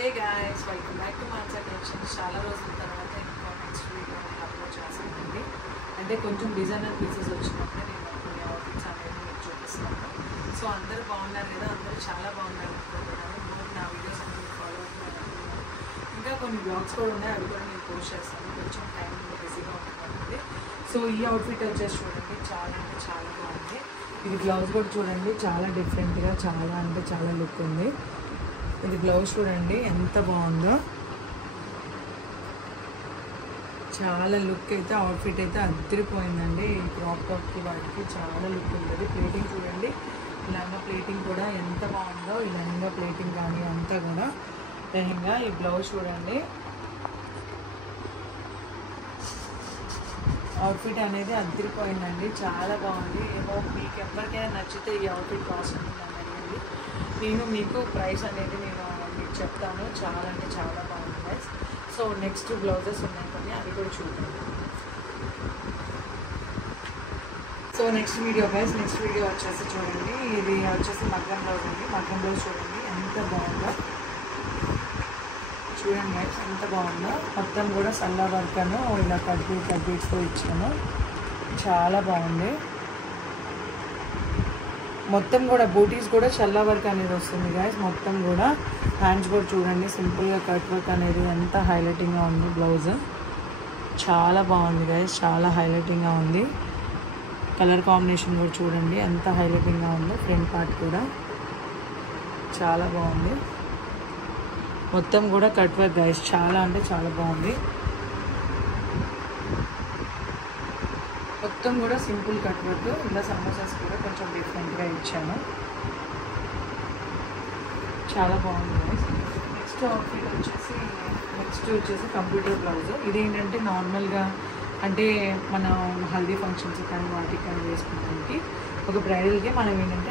Hey guys, welcome back to Mansa collections. చాలా రోజుల తర్వాత ఇంకో నెక్స్ట్ వీడియో అప్లోడ్ చేస్తానండి. అంటే కొంచెం డిజైనర్ పీసెస్ వచ్చినప్పుడే నేను కొన్ని అవుట్ఫిట్స్ అనేది మీకు చూపిస్తాను. సో అందరూ బాగున్నారు కదా, అందరూ చాలా బాగున్నారు అనుకుంటున్నాను. నా వీడియోస్ అనేది ఫాలో అవుతున్నాను. ఇంకా కొన్ని బ్లాగ్స్ కూడా ఉన్నాయి, అవి కూడా నేను పోస్ట్ చేస్తాను. కొంచెం టైం బిజీగా ఉంటుంది. సో ఈ అవుట్ఫిట్ వచ్చేసి చూడండి, చాలా అంటే చాలా బాగుంది. ఇది బ్లౌజ్ కూడా చూడండి, చాలా డిఫరెంట్గా చాలా అంటే చాలా లుక్ ఉంది. ఇది బ్లౌజ్ చూడండి ఎంత బాగుందో, చాలా లుక్ అయితే అవుట్ఫిట్ అయితే అద్దరిపోయిందండి. ఈ క్రాప్ టాప్కి వాటికి చాలా లుక్ ఉంటుంది. ప్లేటింగ్ చూడండి, లెహంగా ప్లేటింగ్ కూడా ఎంత బాగుందో. ఈ లెహంగా ప్లేటింగ్ కానీ అంతా కూడా లెహంగా. ఈ బ్లౌజ్ చూడండి, అవుట్ఫిట్ అనేది అద్దరిపోయిందండి, చాలా బాగుంది. ఏమో మీకు ఎవరికైనా నచ్చితే ఈ అవుట్ఫిట్ కాస్ట్ అనేది నేను మీకు ప్రైస్ అనేది నేను మీకు చెప్తాను. చాలా అంటే చాలా బాగుంది గైస్. సో నెక్స్ట్ బ్లౌజెస్ ఉన్నాయి కొన్ని, అవి కూడా చూద్దాం. So next video guys, next video వచ్చేసి చూడండి, ఇది వచ్చేసి మగ్గం బ్లౌజ్ అండి. మగ్గం బ్లౌజ్ చూడండి ఎంత బాగుందో, చూడండి గైస్ ఎంత బాగుందో. మొత్తం కూడా సల్లా వర్క్ అను ఇలా కట్ బీట్స్తో ఇచ్చాను, చాలా బాగుంది. మొత్తం కూడా బూటీస్ కూడా చల్లా వర్క్ అనేది వస్తుంది గైస్. మొత్తం కూడా హ్యాండ్స్ కూడా చూడండి సింపుల్గా కట్ వర్క్ అనేది ఎంత హైలైటింగ్గా ఉంది. బ్లౌజ్ చాలా బాగుంది గైస్, చాలా హైలైటింగ్గా ఉంది. కలర్ కాంబినేషన్ కూడా చూడండి ఎంత హైలైటింగ్గా ఉందో. ఫ్రంట్ పార్ట్ కూడా చాలా బాగుంది. మొత్తం కూడా కట్ వర్క్ గైస్, చాలా అంటే చాలా బాగుంది. మొత్తం కూడా సింపుల్ కట్ వర్క్. ఇలా సమోసాస్ కూడా కొంచెం డిఫరెంట్గా ఇచ్చాను, చాలా బాగుంది గైస్. నెక్స్ట్ అవుట్ఫిట్ వచ్చేసి కంప్యూటర్ బ్లౌజ్. ఇది ఏంటంటే నార్మల్గా అంటే మనం హల్దీ ఫంక్షన్స్ కానీ వాటికి కానీ వేసుకోవడానికి, ఒక బ్రైడల్కి మనం ఏంటంటే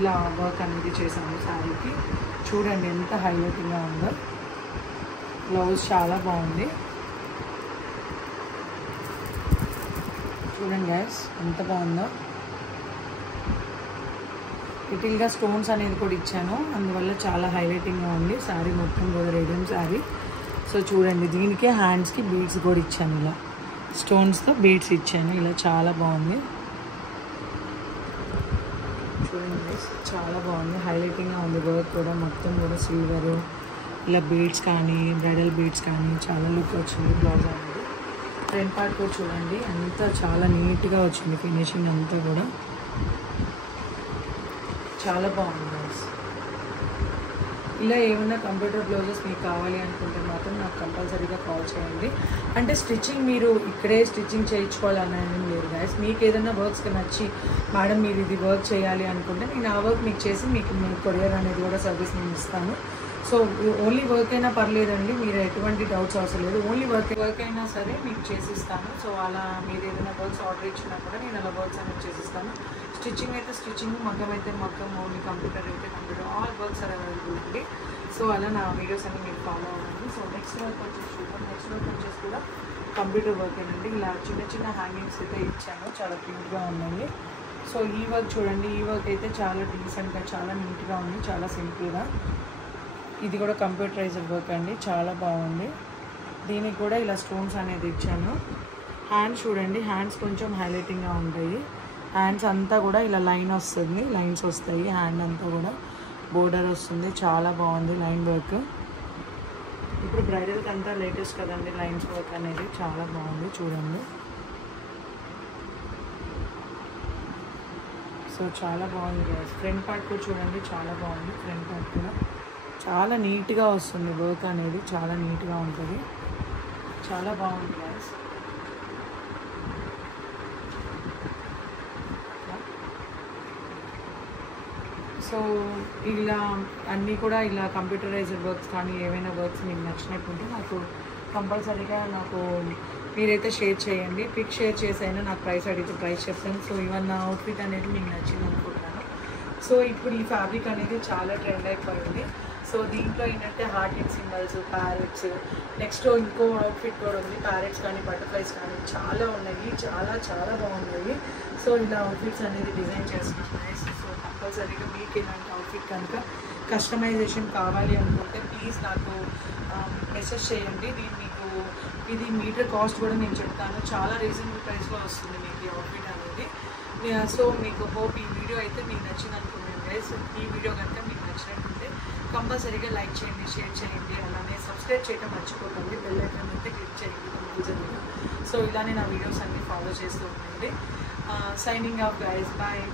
ఇలా వర్క్ అనేది చేసాము శారీకి. చూడండి ఎంత హైలైటింగ్గా ఉందో. బ్లౌజ్ చాలా బాగుంది, చూడండి గైస్ ఎంత బాగుందో. లిటిల్గా స్టోన్స్ అనేది కూడా ఇచ్చాను, అందువల్ల చాలా హైలైటింగ్గా ఉంది. శారీ మొత్తం కూడా రేడియం శారీ. సో చూడండి, దీనికి హ్యాండ్స్కి బీడ్స్ కూడా ఇచ్చాను, ఇలా స్టోన్స్తో బీడ్స్ ఇచ్చాను, ఇలా చాలా బాగుంది. చూడండి గైస్ చాలా బాగుంది, హైలైటింగ్గా ఉంది. వర్క్ కూడా మొత్తం కూడా సిల్వరు ఇలా బీడ్స్ కానీ బ్రైడల్ బీడ్స్ కానీ చాలా లుక్ వచ్చింది బ్లౌజ్ అనేది. ఫ్రంట్ పార్ట్ కూడా చూడండి అంతా చాలా నీట్గా వచ్చింది. ఫినిషింగ్ అంతా కూడా చాలా బాగుంది గైస్. ఇలా ఏమైనా కంప్యూటర్ బ్లౌజెస్ మీకు కావాలి అనుకుంటే మాత్రం నాకు కంపల్సరీగా కాల్ చేయండి. అంటే స్టిచ్చింగ్ మీరు ఇక్కడే స్టిచ్చింగ్ చేయించుకోవాలనేది లేదు గైస్. మీకు ఏదైనా వర్క్స్కి నచ్చి మేడం మీరు ఇది వర్క్ చేయాలి అనుకుంటే నేను ఆ వర్క్ మీకు చేసి మీకు కొరియర్ అనేది కూడా సర్వీస్ నేను ఇస్తాను. సో ఓన్లీ వర్క్ అయినా పర్లేదండి, మీరు ఎటువంటి డౌట్స్ అవసరం లేదు. ఓన్లీ వర్క్ అయినా సరే మీకు చేసిస్తాను. సో అలా మీరు ఏదైనా వర్క్స్ ఆర్డర్ ఇచ్చినా కూడా నేను అలా వర్క్స్ అనేది చేసిస్తాను. స్టిచ్చింగ్ అయితే స్టిచ్చింగ్, మగ్గం అయితే మగ్గం, ఓన్లీ కంప్యూటర్ అయితే computer, all works are available అండి. సో అలా నా వీడియోస్ అన్ని మీరు ఫాలో అవ్వండి. సో నెక్స్ట్ వర్క్ వచ్చేసి చూద్దాం. నెక్స్ట్ వర్క్ వచ్చేసి కూడా కంప్యూటర్ వర్క్ ఏనండి. ఇలా చిన్న చిన్న హ్యాంగింగ్స్ అయితే ఇచ్చాను, చాలా క్యూట్గా ఉన్నాయి. సో ఈ వర్క్ చూడండి, ఈ వర్క్ అయితే చాలా డీసెంట్గా చాలా నీట్గా ఉంది, చాలా సింపుల్గా. ఇది కూడా కంప్యూటరైజ్డ్ వర్క్ అండి, చాలా బాగుంది. దీనికి కూడా ఇలా స్టోన్స్ అనేది ఇచ్చాను. హ్యాండ్స్ చూడండి, హ్యాండ్స్ కొంచెం హైలైటింగ్గా ఉంటాయి. హ్యాండ్స్ అంతా కూడా ఇలా లైన్ వస్తుంది, లైన్స్ వస్తాయి. హ్యాండ్ అంతా కూడా బోర్డర్ వస్తుంది, చాలా బాగుంది లైన్ వర్క్. ఇప్పుడు బ్రైడల్కి అంతా లేటెస్ట్ కదండి లైన్స్ వర్క్ అనేది, చాలా బాగుంది చూడండి. సో చాలా బాగుంది గైస్. ఫ్రంట్ పార్ట్ కూడా చూడండి చాలా బాగుంది. ఫ్రంట్ పార్ట్ కూడా చాలా నీట్గా వస్తుంది, వర్క్ అనేది చాలా నీట్గా ఉంటుంది, చాలా బాగుంది గైస్. సో ఇలా అన్నీ కూడా ఇలా కంప్యూటరైజ్డ్ వర్క్స్ కానీ ఏమైనా వర్క్స్ మీకు నచ్చినట్టుంటే నాకు కంపల్సరీగా నాకు మీరైతే షేర్ చేయండి. పిక్ షేర్ చేసైనా నాకు ప్రైస్ అడిగితే ప్రైస్ చెప్తాను. సో ఇవన్న అవుట్ఫిట్ అనేది మీకు నచ్చింది అనుకుంటున్నాను. సో ఇప్పుడు ఈ ఫ్యాబ్రిక్ అనేది చాలా ట్రెండ్ అయిపోయింది. సో దీంట్లో ఏంటంటే హార్టింగ్ సింబల్స్, ప్యారెట్స్, నెక్స్ట్ ఇంకో అవుట్ఫిట్ కూడా ఉంది. ప్యారెట్స్ కానీ బటర్ఫ్లైస్ కానీ చాలా ఉన్నాయి, చాలా చాలా బాగున్నాయి. సో ఇలా అవుట్ఫిట్స్ అనేది డిజైన్ చేసుకుంటున్నాయి. సో కంపల్సరీగా మీకు ఇలాంటి అవుట్ఫిట్ కనుక కస్టమైజేషన్ కావాలి అనుకుంటే ప్లీజ్ నాకు మెసేజ్ చేయండి. ఇది మీటర్ కాస్ట్ కూడా నేను చెప్తాను. చాలా రీజనబుల్ ప్రైస్లో వస్తుంది మీకు ఈ అవుట్ఫిట్ అనేది. సో మీకు హోప్ ఈ వీడియో అయితే మీకు నచ్చింది అనుకున్నాను గైస్. ఈ వీడియో కనుక మీకు నచ్చినట్టుంటే కంపల్సరీగా లైక్ చేయండి, షేర్ చేయండి, అలానే సబ్స్క్రైబ్ చేయడం మర్చిపోకండి. బెల్ ఐకాన్ అయితే క్లిక్ చేయండి కంపల్సరీగా. సో ఇలానే నా వీడియోస్ అన్నీ ఫాలో చేస్తూ ఉండండి. Signing off guys, bye.